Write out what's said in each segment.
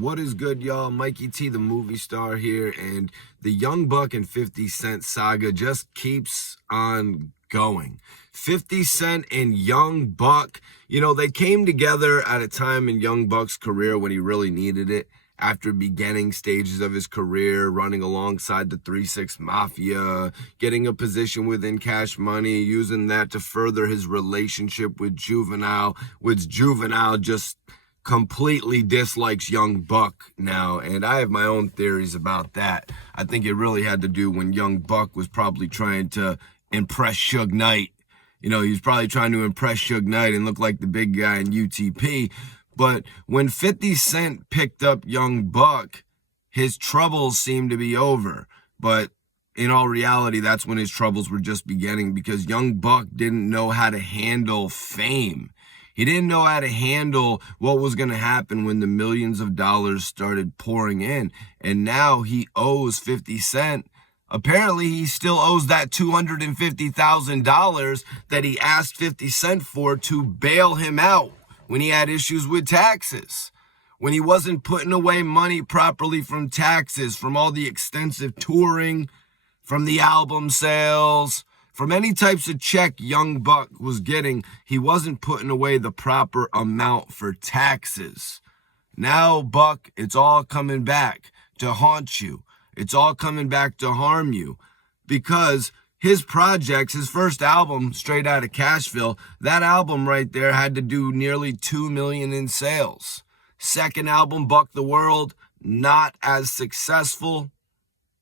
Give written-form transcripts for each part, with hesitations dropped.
What is good, y'all? Mikey T, the movie star here, and the Young Buck and 50 Cent saga just keeps on going. 50 Cent and Young Buck, they came together at a time in Young Buck's career when he really needed it. After beginning stages of his career, running alongside the 3-6 Mafia, getting a position within Cash Money, using that to further his relationship with Juvenile, which Juvenile just completely dislikes Young Buck now, and I have my own theories about that. I think it really had to do when Young Buck was probably trying to impress Suge Knight. He was probably trying to impress Suge Knight and look like the big guy in UTP. But when 50 Cent picked up Young Buck, his troubles seemed to be over. But in all reality, that's when his troubles were just beginning, because Young Buck didn't know how to handle fame. He didn't know how to handle what was going to happen when the millions of dollars started pouring in. And now he owes 50 Cent. Apparently, he still owes that $250,000 that he asked 50 Cent for to bail him out when he had issues with taxes. When he wasn't putting away money properly from taxes, from all the extensive touring, from the album sales, from any types of check Young Buck was getting, he wasn't putting away the proper amount for taxes. Now, Buck, it's all coming back to haunt you. It's all coming back to harm you, because his projects, his first album, Straight Outta Cashville, that album right there had to do nearly $2 million in sales. Second album, Buck the World, not as successful.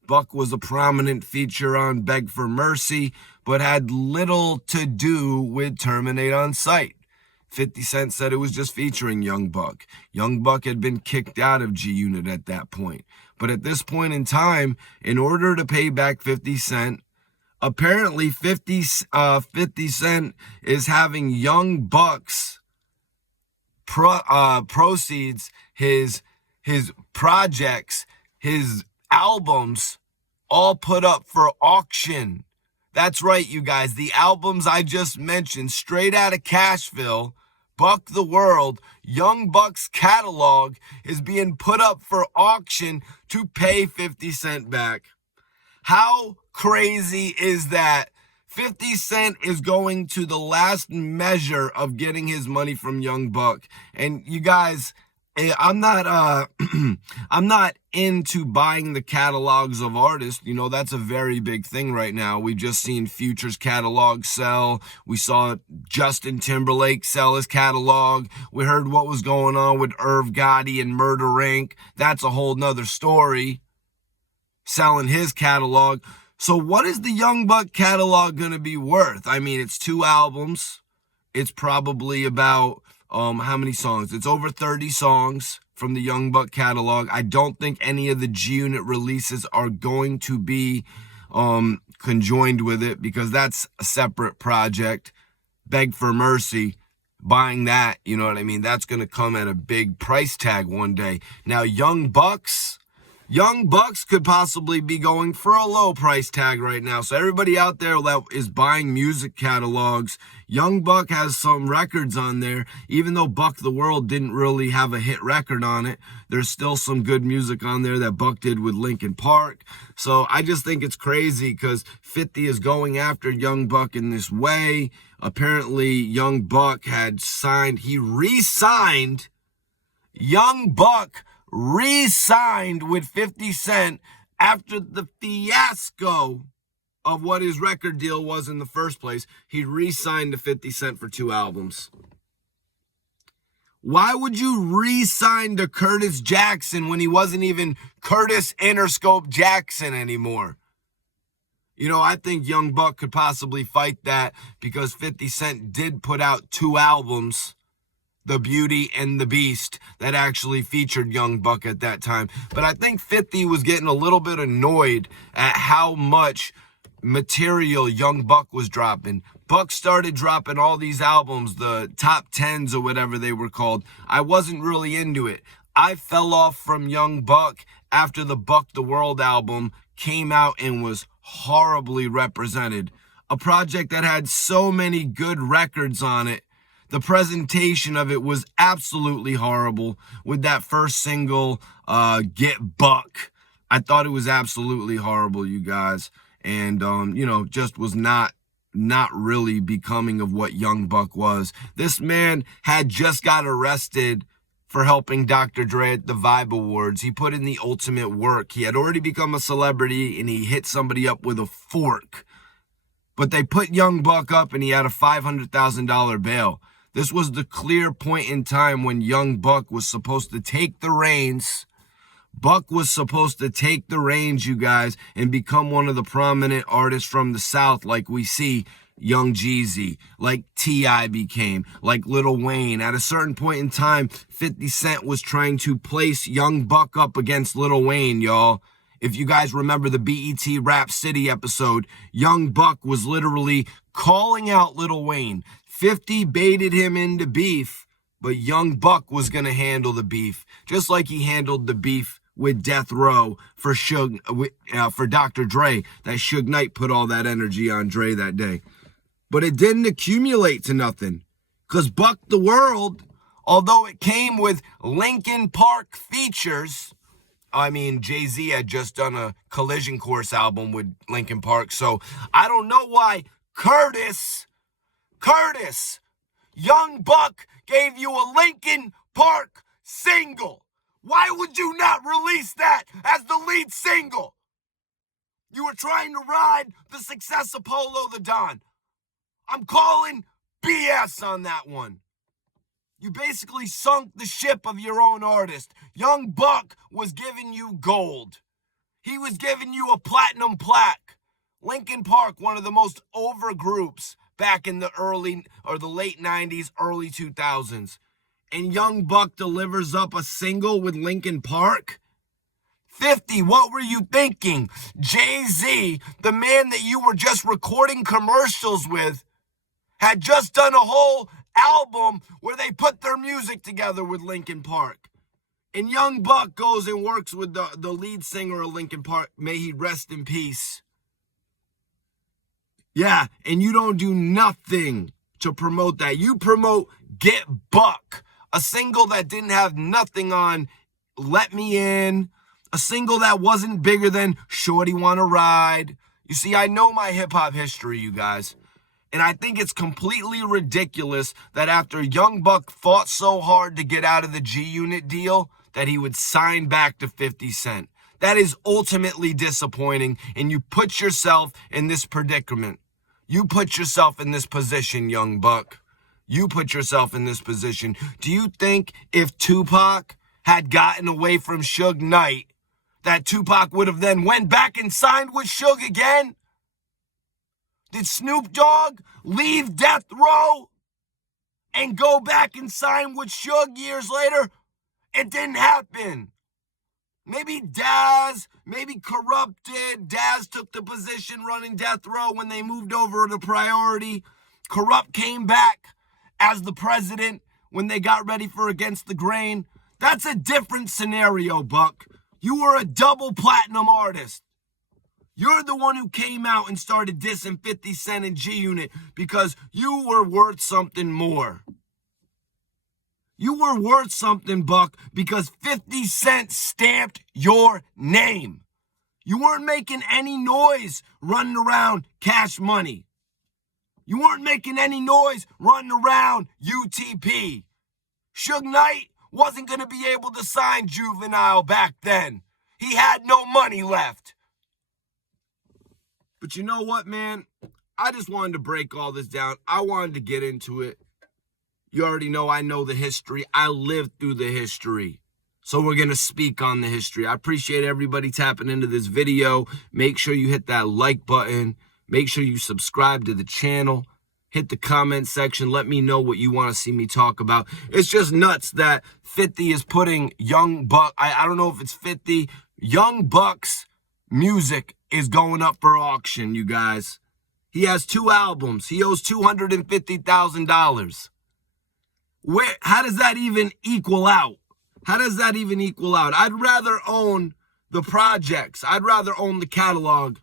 Buck was a prominent feature on Beg for Mercy, but had little to do with Terminate on Sight. 50 Cent said it was just featuring Young Buck. Young Buck had been kicked out of G-Unit at that point. But at this point in time, in order to pay back 50 Cent, apparently 50 Cent is having Young Buck's proceeds, his projects, his albums, all put up for auction. That's right, you guys. The albums I just mentioned, Straight Outta Cashville, Buck the World, Young Buck's catalog is being put up for auction to pay 50 Cent back. How crazy is that? 50 Cent is going to the last measure of getting his money from Young Buck. And you guys, I'm not into buying the catalogs of artists. That's a very big thing right now. We've just seen Future's catalog sell. We saw Justin Timberlake sell his catalog. We heard what was going on with Irv Gotti and Murder Inc. That's a whole nother story, selling his catalog. So what is the Young Buck catalog going to be worth? I mean, it's 2 albums. It's probably about how many songs? It's over 30 songs from the Young Buck catalog. I don't think any of the G-Unit releases are going to be conjoined with it, because that's a separate project. Beg for Mercy, buying that, you know what I mean? That's going to come at a big price tag one day. Now, Young Bucks could possibly be going for a low price tag right now. So everybody out there that is buying music catalogs, Young Buck has some records on there. Even though Buck the World didn't really have a hit record on it, there's still some good music on there that Buck did with Linkin Park. So I just think it's crazy because 50 is going after Young Buck in this way. Apparently, Young Buck had signed, Young Buck re-signed with 50 Cent after the fiasco of what his record deal was in the first place. He re-signed to 50 Cent for 2 albums. Why would you re-sign to Curtis Jackson when he wasn't even Curtis Interscope Jackson anymore? I think Young Buck could possibly fight that, because 50 Cent did put out 2 albums, The Beauty and the Beast, that actually featured Young Buck at that time. But I think 50 was getting a little bit annoyed at how much material Young Buck was dropping. Buck started dropping all these albums, the top 10s or whatever they were called. I wasn't really into it. I fell off from Young Buck after the Buck the World album came out and was horribly represented. A project that had so many good records on it The presentation of it was absolutely horrible with that first single, Get Buck. I thought it was absolutely horrible, you guys. And, just was not really becoming of what Young Buck was. This man had just got arrested for helping Dr. Dre at the Vibe Awards. He put in the ultimate work. He had already become a celebrity, and he hit somebody up with a fork. But they put Young Buck up, and he had a $500,000 bail. This was the clear point in time when Young Buck was supposed to take the reins. Buck was supposed to take the reins, you guys, and become one of the prominent artists from the South, like we see Young Jeezy, like T.I. became, like Lil Wayne. At a certain point in time, 50 Cent was trying to place Young Buck up against Lil Wayne, y'all. If you guys remember the BET Rap City episode, Young Buck was literally calling out Lil Wayne. 50 baited him into beef, but Young Buck was going to handle the beef, just like he handled the beef with Death Row for Dr. Dre. That Suge Knight put all that energy on Dre that day. But it didn't accumulate to nothing. Because Buck the World, although it came with Linkin Park features, I mean, Jay-Z had just done a Collision Course album with Linkin Park, so I don't know why Curtis, Young Buck gave you a Linkin Park single. Why would you not release that as the lead single? You were trying to ride the success of Polo the Don. I'm calling BS on that one. You basically sunk the ship of your own artist. Young Buck was giving you gold. He was giving you a platinum plaque. Linkin Park, one of the most over groups back in the late 90s, early 2000s. And Young Buck delivers up a single with Linkin Park? 50, what were you thinking? Jay-Z, the man that you were just recording commercials with, had just done a whole album where they put their music together with Linkin Park. And Young Buck goes and works with the lead singer of Linkin Park. May he rest in peace. Yeah, and you don't do nothing to promote that. You promote Get Buck, a single that didn't have nothing on Let Me In, a single that wasn't bigger than Shorty Wanna Ride. You see, I know my hip-hop history, you guys. And I think it's completely ridiculous that after Young Buck fought so hard to get out of the G-Unit deal, that he would sign back to 50 Cent. That is ultimately disappointing, and you put yourself in this predicament. You put yourself in this position, Young Buck. You put yourself in this position. Do you think if Tupac had gotten away from Suge Knight, that Tupac would have then went back and signed with Suge again? Did Snoop Dogg leave Death Row and go back and sign with Suge years later? It didn't happen. Maybe Daz, maybe Corrupted. Daz took the position running Death Row when they moved over to Priority. Corrupt came back as the president when they got ready for Against the Grain. That's a different scenario, Buck. You were a double platinum artist. You're the one who came out and started dissing 50 Cent and G-Unit because you were worth something more. You were worth something, Buck, because 50 Cent stamped your name. You weren't making any noise running around Cash Money. You weren't making any noise running around UTP. Suge Knight wasn't going to be able to sign Juvenile back then. He had no money left. But you know what, man? I just wanted to break all this down. I wanted to get into it. You already know I know the history. I lived through the history. So we're going to speak on the history. I appreciate everybody tapping into this video. Make sure you hit that like button. Make sure you subscribe to the channel. Hit the comment section. Let me know what you want to see me talk about. It's just nuts that 50 is putting Young Buck. I don't know if it's 50. Young Buck's music is going up for auction, you guys. He has 2 albums. He owes $250,000. How does that even equal out? How does that even equal out? I'd rather own the projects. I'd rather own the catalog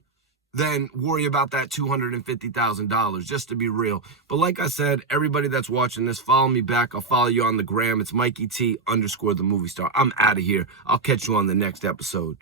than worry about that $250,000, just to be real. But like I said, everybody that's watching this, follow me back. I'll follow you on the gram. It's Mikey T _ the movie star. I'm out of here. I'll catch you on the next episode.